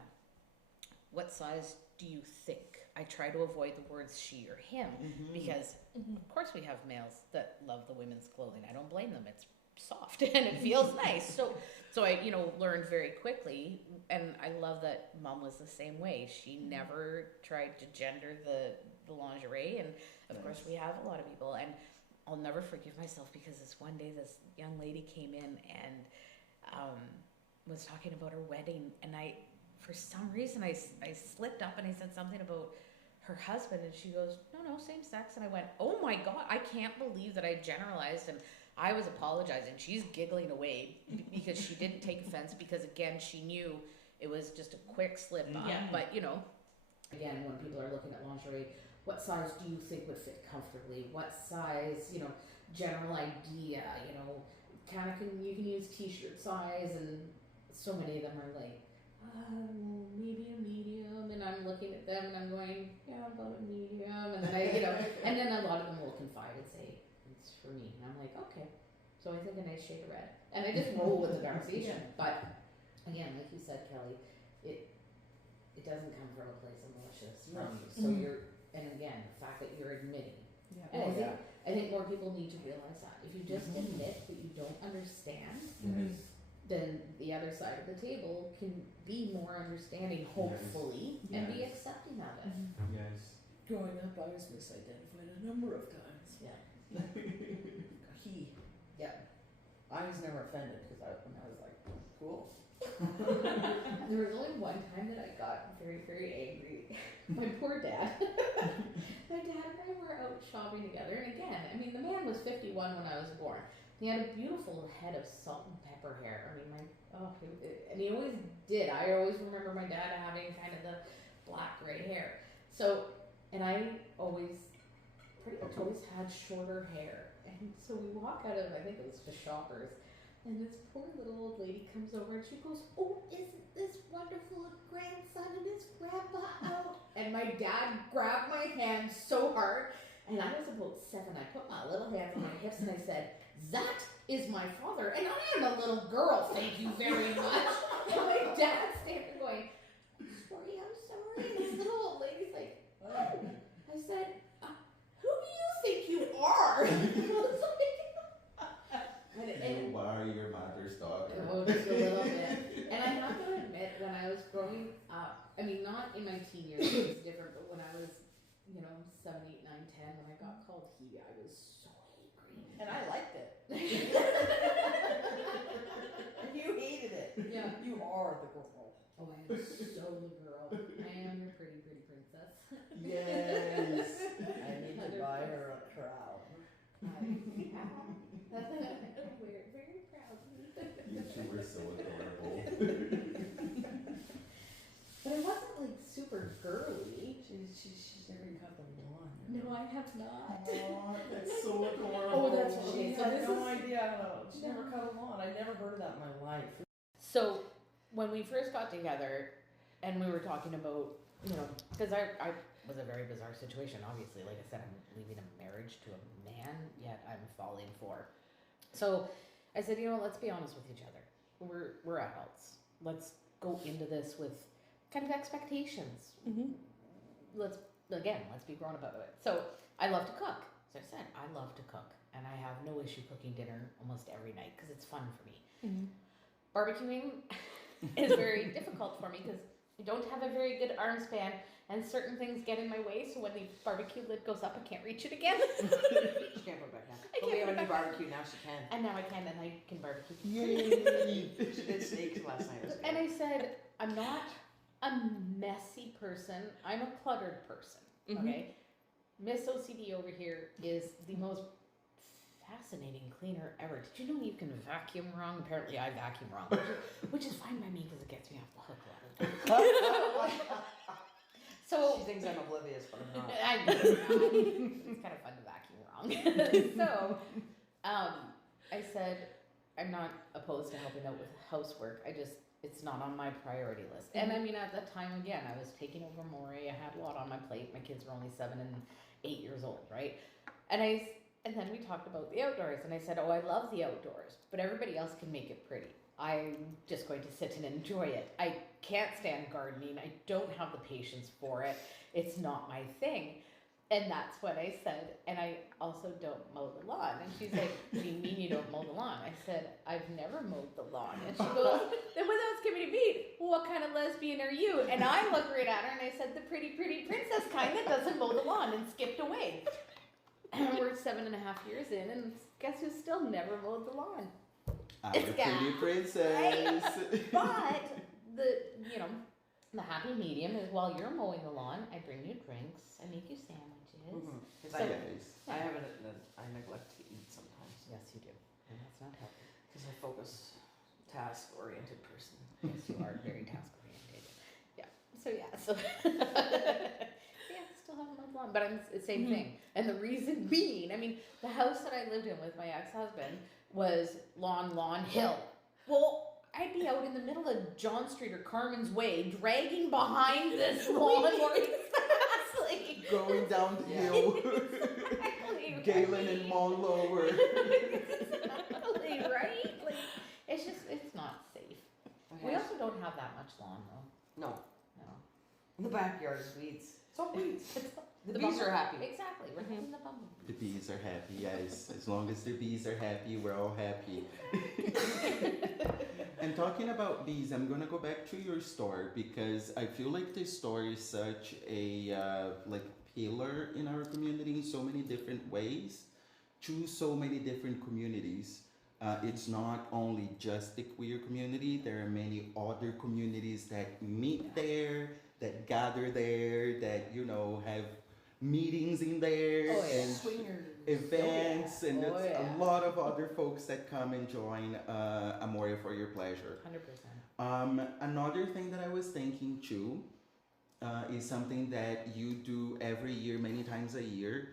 what size do you think? I try to avoid the words she or him because of course we have males that love the women's clothing. I don't blame them. It's soft and it feels nice. So I learned very quickly, and I love that Mom was the same way. She never tried to gender the lingerie, and of course we have a lot of people, and I'll never forgive myself because this one day this young lady came in and was talking about her wedding, and for some reason I slipped up and I said something about her husband, and she goes, no, same sex. And I went, oh my God, I can't believe that I generalized, and I was apologizing. She's giggling away because she didn't take offense, because again, she knew it was just a quick slip up. But again, when people are looking at lingerie, what size do you think would fit comfortably? What size, general idea, you can use t-shirt size, and so many of them are like, maybe a medium, and I'm looking at them and I'm going, yeah, about a medium, and then and then a lot of them will confide and say, it's for me. And I'm like, okay. So I think a nice shade of red. And I just roll with the conversation. But again, like you said, Kelly, it doesn't come from a place of malicious from you. So you're, and again, the fact that you're admitting. Yeah. And I think more people need to realize that. If you just admit that you don't understand, then the other side of the table can be more understanding, hopefully, and be accepting of it. Yes. Growing up, I was misidentified a number of times. Yeah. He. Yeah. I was never offended because I was like, cool. There was only one time that I got very, very angry. My poor dad. My dad and I were out shopping together, and again, I mean, the man was 51 when I was born. He had a beautiful head of salt and pepper hair. I mean, and he always did. I always remember my dad having kind of the black gray hair. So, and I pretty much always had shorter hair. And so we walk out of, I think it was the Shoppers, and this poor little old lady comes over and she goes, "Oh, isn't this wonderful? A grandson and his grandpa out." And my dad grabbed my hand so hard, and I was about 7. I put my little hands on my hips and I said, "That is my father, and I am a little girl, thank you very much." And my dad's standing there going, "I'm sorry." And this little old lady's like, "Oh." I said, "Who do you think you are?" You are your mother's daughter. Oh, just a little bit. And I have to admit, when I was growing up, I mean, not in my teen years, it was different, but when I was, 7, 8, 9, 10, when I got called he, I was so angry. And I liked it. You hated it. Yeah. You are the girl. Oh, I am so the girl. I am your pretty, pretty princess. Yes. I need to buy her a crown. We're very proud. You two were so adorable. But I wasn't like super girly. She's never cut the lawn. No, I have not. Oh, that's so adorable. Oh, that's what she She said. had no idea. She never cut a lawn. I never heard of that in my life. So when we first got together and we were talking about, because I was a very bizarre situation, obviously. Like I said, I'm leaving a marriage to a man, yet I'm falling for. So I said, let's be honest with each other. We're adults. Let's go into this with kind of expectations. Let's be grown about it. So I love to cook. So I said, I love to cook. And I have no issue cooking dinner almost every night because it's fun for me. Barbecuing is very difficult for me because I don't have a very good arm span and certain things get in my way. So when the barbecue lid goes up, I can't reach it again. She can't put it back down. But we have a new barbecue, now she can. And now I can, and I can barbecue. Yay! She did steaks last night. It was good. And I said, I'm not a messy person. I'm a cluttered person. Okay? Miss OCD over here is the most fascinating cleaner ever. Did you know you can vacuum wrong? Apparently I vacuum wrong, which is fine by me because it gets me off the hook a lot of times. So she thinks I'm oblivious, but I'm not. it's kind of fun to vacuum wrong. So I said, I'm not opposed to helping out with housework. It's not on my priority list. And I mean, at that time, again, I was taking over Amore. I had a lot on my plate. My kids were only 7 and 8 years old, right? And then we talked about the outdoors, and I said, I love the outdoors, but everybody else can make it pretty. I'm just going to sit and enjoy it. I can't stand gardening. I don't have the patience for it. It's not my thing. And that's what I said. And I also don't mow the lawn. And she's like, "What do you mean you don't mow the lawn?" I said, "I've never mowed the lawn." And she goes, "Then what else can we mean? What kind of lesbian are you?" And I looked right at her and I said, "The pretty, pretty princess kind that doesn't mow the lawn," and skipped away. And we're 7.5 years in, and guess who still never mowed the lawn? Our pretty princess. Right? But the happy medium is while you're mowing the lawn, I bring you drinks, I make you sandwiches. Because So- I neglect to eat sometimes. Yes, you do, and that's not healthy. Because I focus, task-oriented person. Yes, you are very task oriented. Yeah. So yeah, still haven't mowed the lawn, but I'm the same thing. And the reason being, I mean, the house that I lived in with my ex-husband was lawn, hill. Well, I'd be out in the middle of John Street or Carmen's Way, dragging behind this lawn more fastly. Going down the hill. Exactly. Exactly. Gaelyn and Mon Lower. Exactly, right? Like, it's just, it's not safe. We Okay. also don't have that much lawn, though. No. No. The backyard is weeds. It's all weeds. The bees bumblebee- are happy. Exactly. We're having the bumblebee. The bees are happy, yes. As long as the bees are happy, we're all happy. And talking about bees, I'm gonna go back to your store because I feel like this store is such a like pillar in our community in so many different ways, to so many different communities. It's not only just the queer community. There are many other communities that meet there, that gather there, that have meetings in there Oh, yeah. and Swingers. events, and Oh, it's yeah. a lot of other folks that come and join Amore for your pleasure. 100%. Another thing that I was thinking too is something that you do every year, many times a year,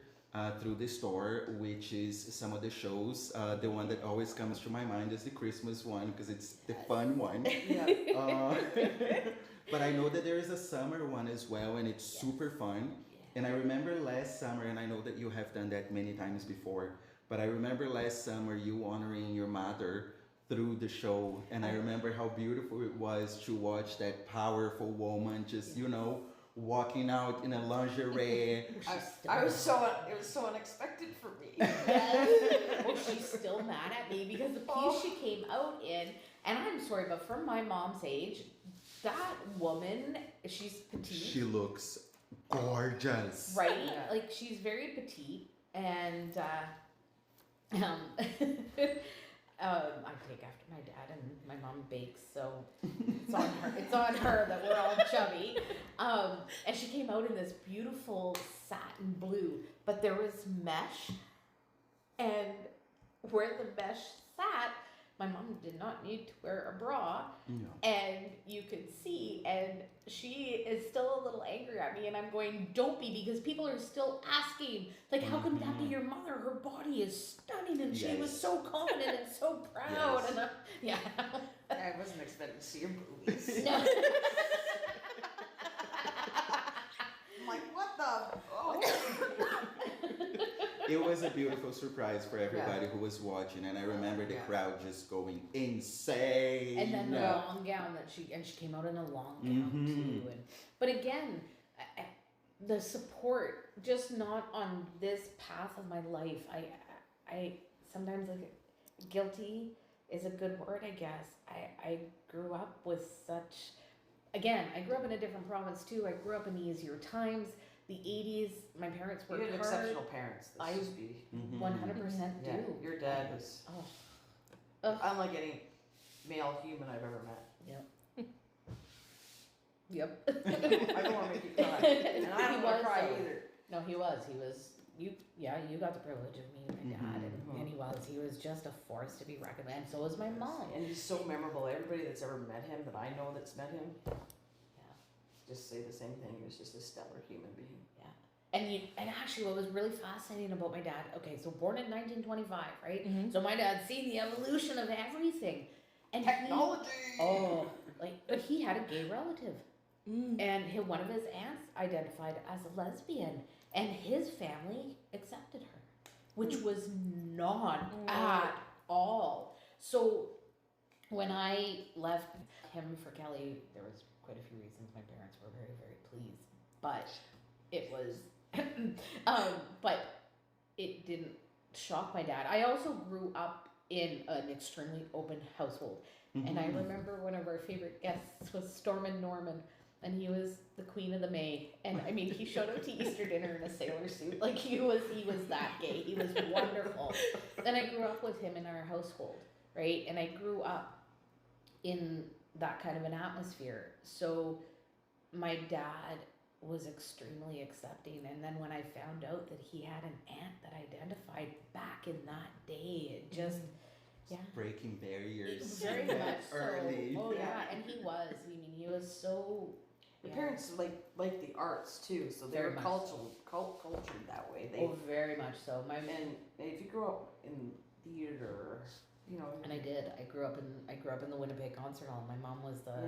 through the store, which is some of the shows. The one that always comes to my mind is the Christmas one because it's the fun one. Yeah. But I know that there is a summer one as well, and it's super fun. And I remember last summer, and I know that you have done that many times before, but I remember last summer you honoring your mother through the show, and I remember how beautiful it was to watch that powerful woman just, walking out in a lingerie. I was so it was so unexpected for me. Yes. Oh, she's still mad at me because the piece she came out in, and I'm sorry, but for my mom's age, that woman, she's petite. She looks gorgeous. Right? Yeah. Like, she's very petite, and I take after my dad, and my mom bakes, so it's on her. It's on her that we're all chubby. And she came out in this beautiful satin blue, but there was mesh, and where the mesh sat, my mom did not need to wear a bra, No. and you could see, and she is still a little angry at me, and I'm going, don't be, because people are still asking, like, how can that be your mother? Her body is stunning, and she was Yes. so confident and so proud, Yes. and yeah. I wasn't expecting to see your boobies. No. I'm like, what the? Oh. It was a beautiful surprise for everybody who was watching, and I remember the crowd just going insane. And then the long gown that she came out in a long gown too. And but again, the support, just not on this path of my life. I sometimes, like, guilty is a good word, I guess. I grew up with such. Again, I grew up in a different province too. I grew up in easier times. The 80s, my parents You worked had hard. exceptional parents. This I- must be. 100% do. Yeah, your dad was Oh. unlike any male human I've ever met. Yep. I don't want to make you cry, and I He don't want was, to cry though. either. No, he was. You got the privilege of meeting my dad, and he was just a force to be reckoned with, and so was my mom. And he's so memorable. Everybody that's ever met him, that I know that's met him, just say the same thing. He was just a stellar human being. And actually, what was really fascinating about my dad, okay, so born in 1925, right? So my dad's seen the evolution of everything. And Technology! But he had a gay relative. And one of his aunts identified as a lesbian. And his family accepted her, which was not at all. So when I left him for Kelly, there was quite a few reasons. My parents were very, very pleased. But it was... but it didn't shock my dad. I also grew up in an extremely open household. And I remember one of our favorite guests was Stormin Norman, and he was the queen of the May. And I mean, he showed up to Easter dinner in a sailor suit. Like, he was that gay. He was wonderful. And I grew up with him in our household, right? And I grew up in that kind of an atmosphere. So my dad was extremely accepting, and then when I found out that he had an aunt that identified back in that day, it just breaking barriers very that much early. so. Oh yeah, and he was. I mean, he was so. The parents like the arts too, so they Very were much cultured that way. They very much so. and if you grew up in theater, And I did. I grew up in the Winnipeg Concert Hall. My mom was the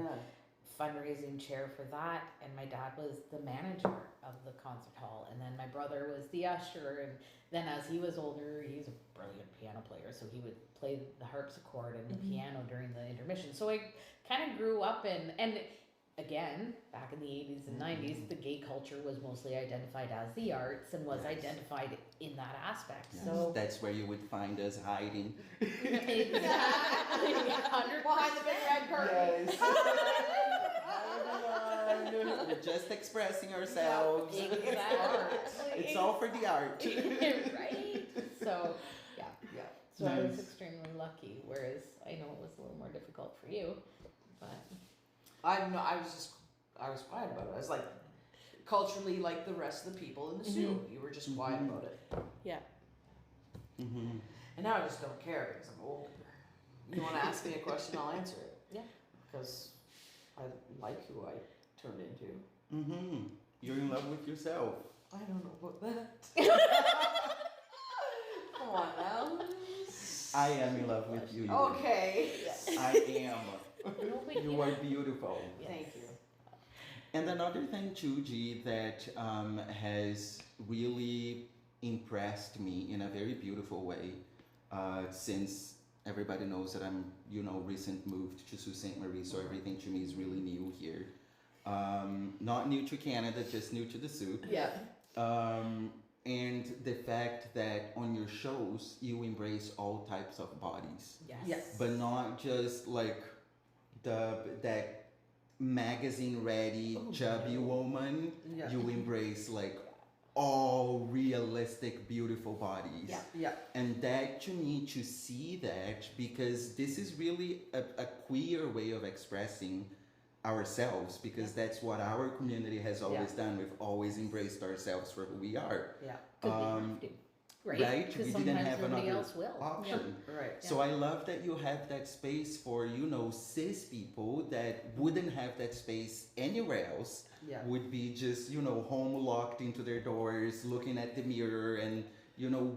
fundraising chair for that, and my dad was the manager of the concert hall, and then my brother was the usher, and then as he was older, he was a brilliant piano player, so he would play the harpsichord and the piano during the intermission. So I kind of grew up in, and again, back in the 80s and 90s, the gay culture was mostly identified as the arts and was identified in that aspect. Yes, So that's where you would find us hiding. exactly, 100% behind the big red curtain. Yes. Hi, everyone. We're just expressing ourselves. Exactly. It's all for the art. Right? So, yeah. Yeah. So I was Nice. extremely lucky, whereas I know it was a little more difficult for you. But I was quiet about it. I was like, culturally like the rest of the people in the Sioux. You were just quiet about it. Yeah. Mm-hmm. And now I just don't care because I'm older. You want to ask me a question, I'll answer it. Yeah. Because I like who I turned into. Mm-hmm. You're in love with yourself. I don't know about that. Come on now. I am in love with you. Okay. I am. no, but You are beautiful. Yes. Thank you. And another thing too, G, that has really impressed me in a very beautiful way, since everybody knows that I'm, recent moved to Sault Ste. Marie, so everything to me is really new here. Not new to Canada, just new to the Sioux. Yeah. And the fact that on your shows you embrace all types of bodies, Yes. Yes. but not just like that magazine ready chubby woman. Yeah. You embrace like all realistic beautiful bodies. Yeah. Yeah. And that to me, to see that, because this is really a queer way of expressing ourselves, because that's what our community has always done. We've always embraced ourselves for who we are. Yeah. Because we have to. Right? Right? Because We sometimes didn't have nobody another else will. option. Right. So I love that you have that space for, cis people that wouldn't have that space anywhere else, Yeah. would be just, home locked into their doors, looking at the mirror and,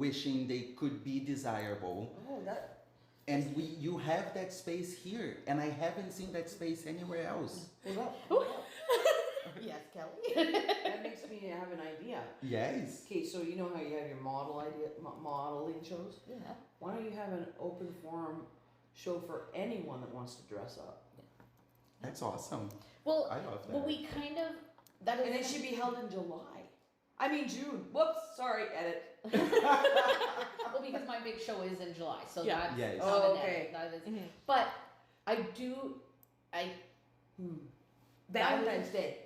wishing they could be desirable. Oh, that. And you have that space here, and I haven't seen that space anywhere else. Well, Yes, Kelly. that makes me have an idea. Yes. Okay, so you know how you have your modeling shows? Yeah. Why don't you have an open forum show for anyone that wants to dress up? That's awesome. Well, I love that. but we kind of that is. And it should be held in July. I mean June. Whoops, sorry, edit. Well, because my big show is in July, so Yeah. that's Yes. not Oh, an okay. edit, that is. Mhm. But I Valentine's Day.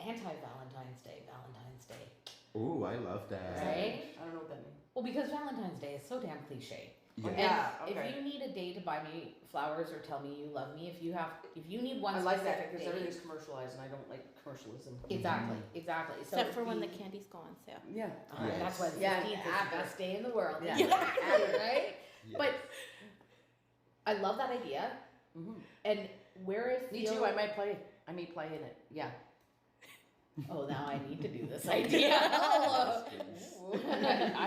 anti-Valentine's Day, Valentine's Day, Ooh, I love that. right? I don't know what that means. Well, because Valentine's Day is so damn cliche. Yeah. And Yeah, okay. if you need a day to buy me flowers or tell me you love me, if you need one I like that specific because day, everything's commercialized and I don't like commercialism. exactly. So Except for when the if you- candies go on sale. Yeah. Yes. That's why the Yeah, 15th is the after. best day in the world. Yeah. Right? Yes. But I love that idea. Mm-hmm. And where I Me feel too. I may play in it. Yeah. oh, now I need to do this idea. I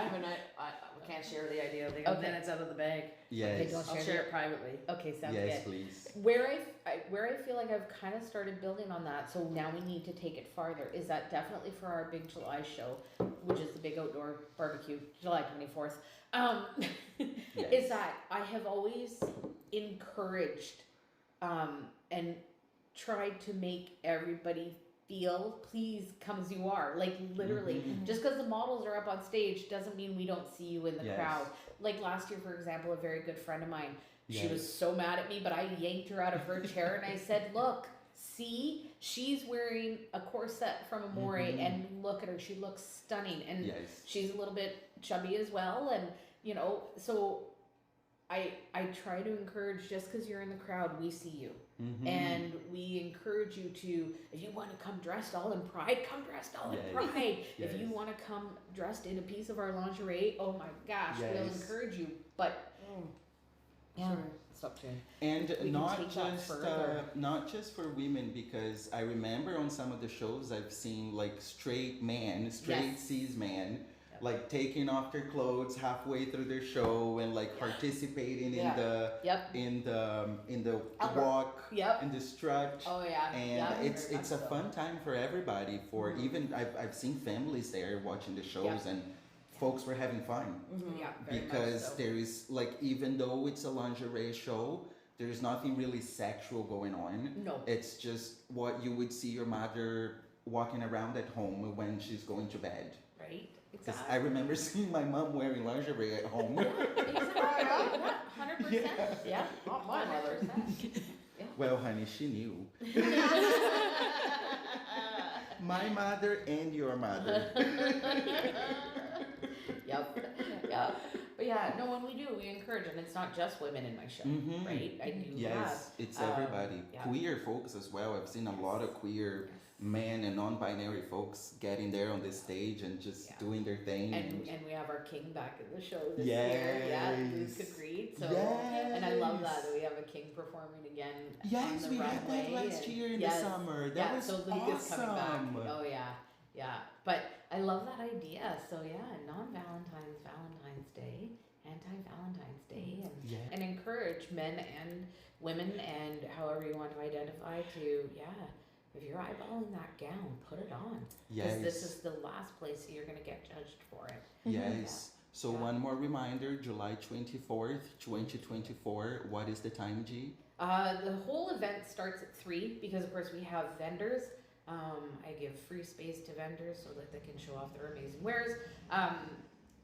have I can't share the idea. Because Okay. then it's out of the bag. Yes. Okay, don't I'll Share share the- it privately. Okay, sounds Yes, good. please. Where I feel like I've kind of started building on that, so now we need to take it farther. Is that definitely for our big July show, which is the big outdoor barbecue, July 24th. Is that I have always encouraged and tried to make everybody feel, please come as you are. Like literally, Mhm. just because the models are up on stage doesn't mean we don't see you in the Yes. crowd. Like last year, for example, a very good friend of mine, she Yes. was so mad at me, but I yanked her out of her chair and I said, look, see, she's wearing a corset from Amore Mhm. and look at her, she looks stunning. And Yes. she's a little bit chubby as well. And, so I try to encourage, just because you're in the crowd, we see you. Mhm. And we encourage you to, if you want to come dressed all in pride, come dressed all in Yes. pride. If you Yes. want to come dressed in a piece of our lingerie, oh my gosh, we'll Yes. encourage you. But yeah, Sorry. stop tuning. And We can not take that just further. not just for women, because I remember on some of the shows I've seen like straight Yes. cis man, like taking off their clothes halfway through their show and like participating Yeah. Yep. in the Albert. walk, Yep. in the strut. Oh yeah. And yeah, it's very a much so. fun time for everybody. For even I've seen families there watching the shows, and folks were having fun Yeah. Very because much so. there is like, even though it's a lingerie show, there is nothing really sexual going on. No. It's just what you would see your mother walking around at home when she's going to bed. Right. Because Exactly. I remember seeing my mom wearing lingerie at home. Exactly. 100%. Yeah. Not my mother. 100%. Well, honey, she knew. My mother and your mother. Yep. Yep. But yeah, no, when we do, we encourage, and it's not just women in my show, Mhm. right? I do Yes, it's have, everybody. yeah. Queer folks as well. I've seen a lot of queer men and non-binary folks getting there on this stage and just Yeah. doing their thing. and we have our king back in the show this year. Yeah, Luke Yes. agreed. So, Yes. and I love that we have a king performing again. Yes, on the we had that runway, last and- year in yes, the summer. That yeah, was so Luke awesome. is coming back. Oh yeah, yeah. But I love that idea. So yeah, Valentine's Day, anti-Valentine's Day, and Yeah. and encourage men and women and however you want to identify to, if you're eyeballing that gown, put it on. Because Yes. this is the last place that you're going to get judged for it. Yes. So Yeah. one more reminder, July 24th, 2024. What is the time, G? The whole event starts at 3 because, of course, we have vendors. I give free space to vendors so that they can show off their amazing wares.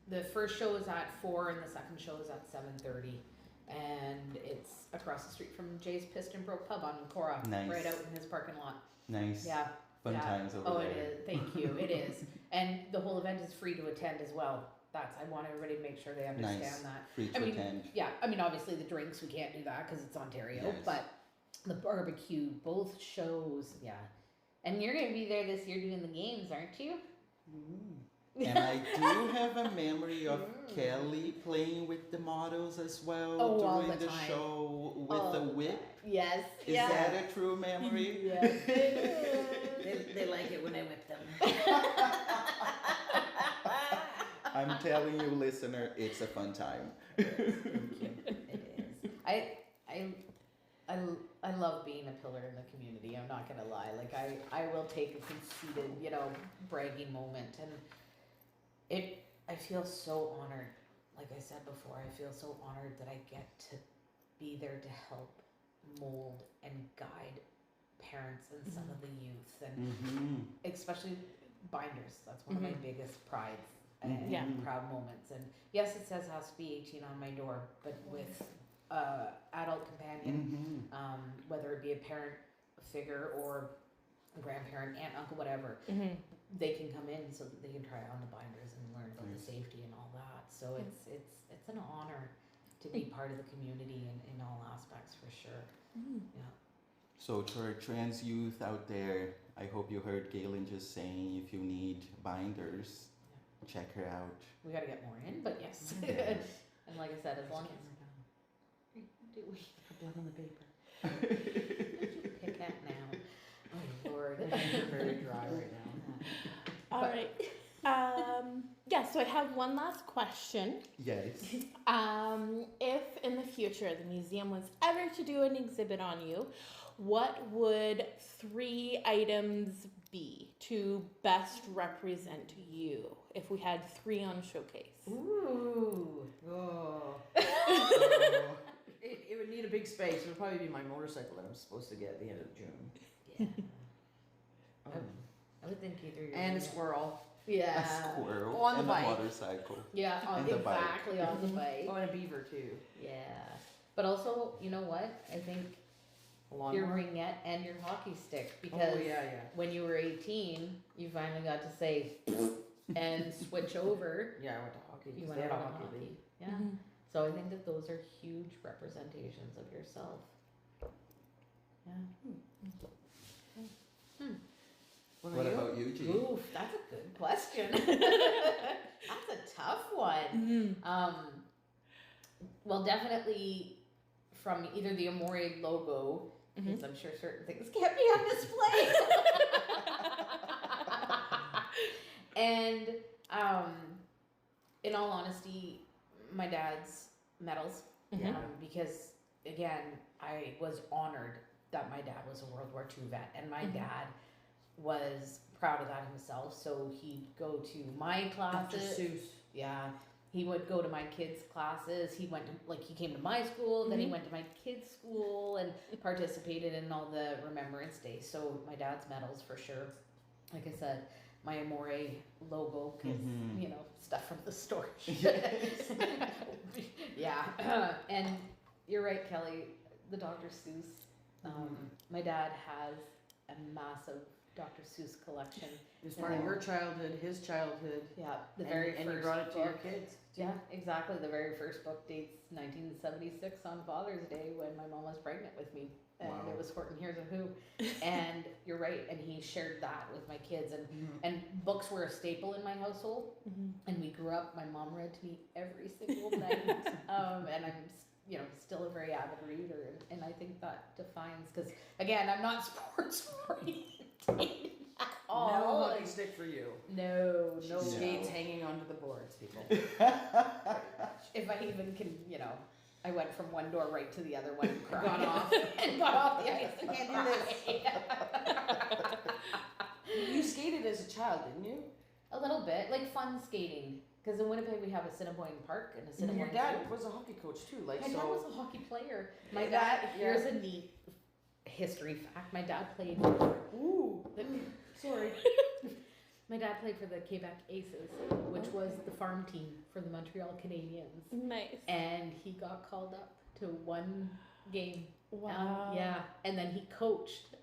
The first show is at 4 and the second show is at 7:30. And it's across the street from Jay's Piston Broke Pub on Cora, Nice. right out in his parking lot. Nice. Yeah. Fun yeah. times over Oh, there. it is. Thank you. It is. And the whole event is free to attend as well. I want everybody to make sure they understand Nice. that. Free to I mean, attend. yeah, I mean, obviously the drinks, we can't do that because it's Ontario, Yes. but the barbecue, both shows, yeah. And you're going to be there this year doing the games, aren't you? And I do have a memory of Kelly playing with the models as well Oh, all during the the time. show with All the the whip. time. Yes. Is that a true memory? Yes, it is. They like it when I whip them. I'm telling you, listener, it's a fun time. It is. I love being a pillar in the community. I'm not gonna lie. Like I will take a conceited, bragging moment, and I feel so honored. Like I said before, I feel so honored that I get to be there to help mold and guide parents and some of the youth, and Mm-hmm. especially binders. That's one of my biggest prides and Yeah. proud moments. And yes, it says has to be 18 on my door, but with adult companion, Mm-hmm. whether it be a parent figure or a grandparent, aunt, uncle, whatever, Mm-hmm. they can come in so that they can try on the binders and learn about the safety and all that. So it's an honor to be part of the community in all aspects for sure. Yeah. So to our trans youth out there, I hope you heard Gaelyn just saying, if you need binders, check her out. We got to get more in, but yes. Yes. And like I said, as long as do we Blood on the paper. pick at now? Oh Lord, They're very dry right now. All right. So I have one last question. Yes. If in the future the museum was ever to do an exhibit on you, what would 3 items be to best represent you if we had 3 on showcase? Ooh. Oh. It would need a big space. It would probably be my motorcycle that I'm supposed to get at the end of June. Yeah. Um, I would think either you're and a gonna- squirrel. Yeah. A squirrel On the and bike. a motorcycle. Yeah, And the bike. exactly on the bike. Oh, and a beaver too. Yeah. But also, you know what? I think A your lawnmower. ringette and your hockey stick, because Oh yeah. when you were 18, you finally got to say and switch over. Yeah, I went to hockey. You 'cause went they had a over to hockey hockey. league. Yeah. Mhm. So I think that those are huge representations of yourself. Yeah. What about you, G? Oof, that's a good question. That's a tough one. Well, definitely from either the Amore logo, because I'm sure certain things can't be on display. And in all honesty, my dad's medals, because again, I was honored that my dad was a World War II vet, and my dad was proud of that himself. So he'd go to my classes. Dr. Seuss. Yeah, he would go to my kids' classes. He went to, like, he came to my school, then he went to my kids' school and participated in all the Remembrance Days. So my dad's medals for sure. Like I said, my Amore logo, because, you know, stuff from the store. Yeah. And you're right, Kelly, the Dr. Seuss. My dad has a massive Dr. Seuss collection. It was part of your childhood, his childhood. Yeah, the And- very and first you brought it to your book. kids. Yeah, exactly. The very first book dates 1976 on Father's Day when my mom was pregnant with me. And Wow. it was Horton Hears a Who. And you're right, and he shared that with my kids. And books were a staple in my household. And we grew up, my mom read to me every single night. And I'm, you know, still a very avid reader. And I think that defines, because again, I'm not sports oriented at all. No hockey stick for you. No. Skates hanging onto the boards, people. If I even can, you know, I went from one door right to the other one and cried. Got off. And got off the ice and Can't do cried. You skated as a child, didn't you? A little bit, like fun skating. Because in Winnipeg we have a Assiniboine Park and Assiniboine. Your dad was a hockey coach too, like My so. dad was a hockey player. My Yeah, dad, yeah. here's a neat history fact. My dad played. Ooh, sorry. My dad played for the Quebec Aces, which was the farm team for the Montreal Canadiens. Nice. And he got called up to one game. Wow. Yeah, and then he coached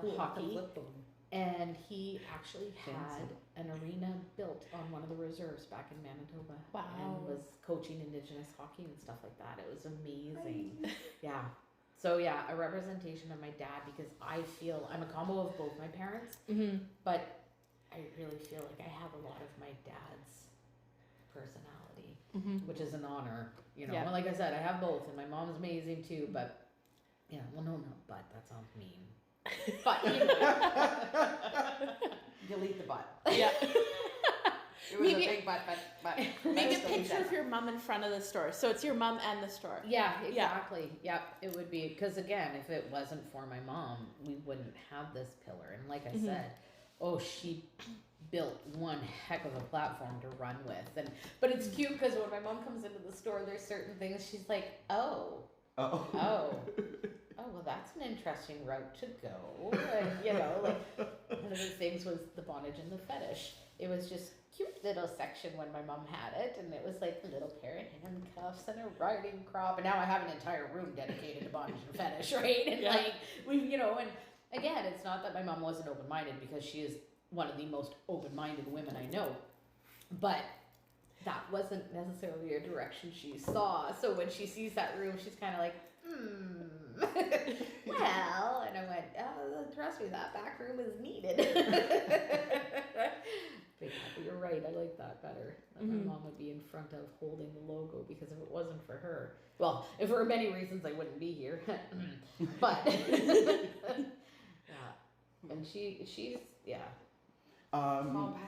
Cool. hockey, Flip them. and he actually had Fancy. an arena built on one of the reserves back in Manitoba. Wow. And was coaching Indigenous hockey and stuff like that. It was amazing. Yeah. So yeah, a representation of my dad, because I feel I'm a combo of both my parents, but I really feel like I have a lot of my dad's personality, which is an honor. You know, Yeah. like I said, I have both, and my mom's amazing too. But yeah, well, no, but that sounds mean. But you know, Delete the butt. Yeah. It was Maybe- a big butt, but Make let's a delete picture that. of your mom in front of the store. So it's your mom and the store. yeah, exactly. Yeah, it would be, because again, if it wasn't for my mom, we wouldn't have this pillar. And like I said, she built one heck of a platform to run with. But it's cute because when my mom comes into the store, there's certain things she's like, oh, well, that's an interesting route to go. And, you know, like one of the things was the bondage and the fetish. It was just cute little section when my mom had it, and it was like a little pair of handcuffs and a riding crop. And now I have an entire room dedicated to bondage and fetish, right? And like we, you know, and again, it's not that my mom wasn't open-minded, because she is one of the most open-minded women I know, but that wasn't necessarily a direction she saw. So when she sees that room, she's kind of like, well, and I went, trust me, that back room is needed. But you're right, I like that better. That my mom would be in front of holding the logo, because if it wasn't for her, well, if for many reasons I wouldn't be here. But yeah, and she's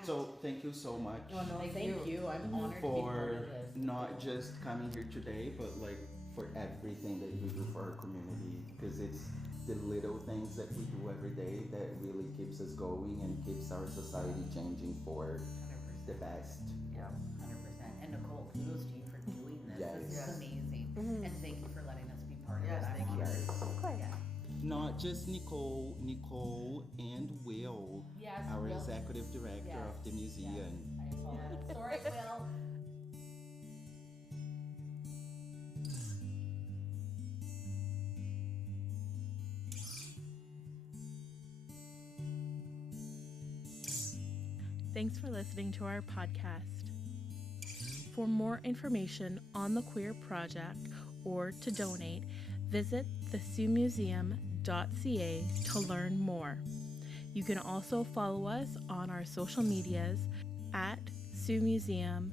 So thank you so much Oh no, thank you. I'm honored to be part for of this. not just coming here today, but like for everything that you do for our community, because it's the little things that we do every day that really keeps us going and keeps our society changing for 100%. the best. Yeah, 100%. And Nicole, kudos to you for doing this. Yes. This Yes. is amazing. And thank you for letting us be part Yes, of it. thank I'm you. honored. Of course. Yeah. Not just Nicole and Will, Yes, our Will. executive director Yes, of the museum. I apologize. Sorry, Will. Thanks for listening to our podcast. For more information on the Queer Project or to donate, visit thesioumuseum.ca to learn more. You can also follow us on our social medias at Sioux Museum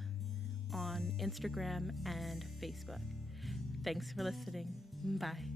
on Instagram and Facebook. Thanks for listening. Bye.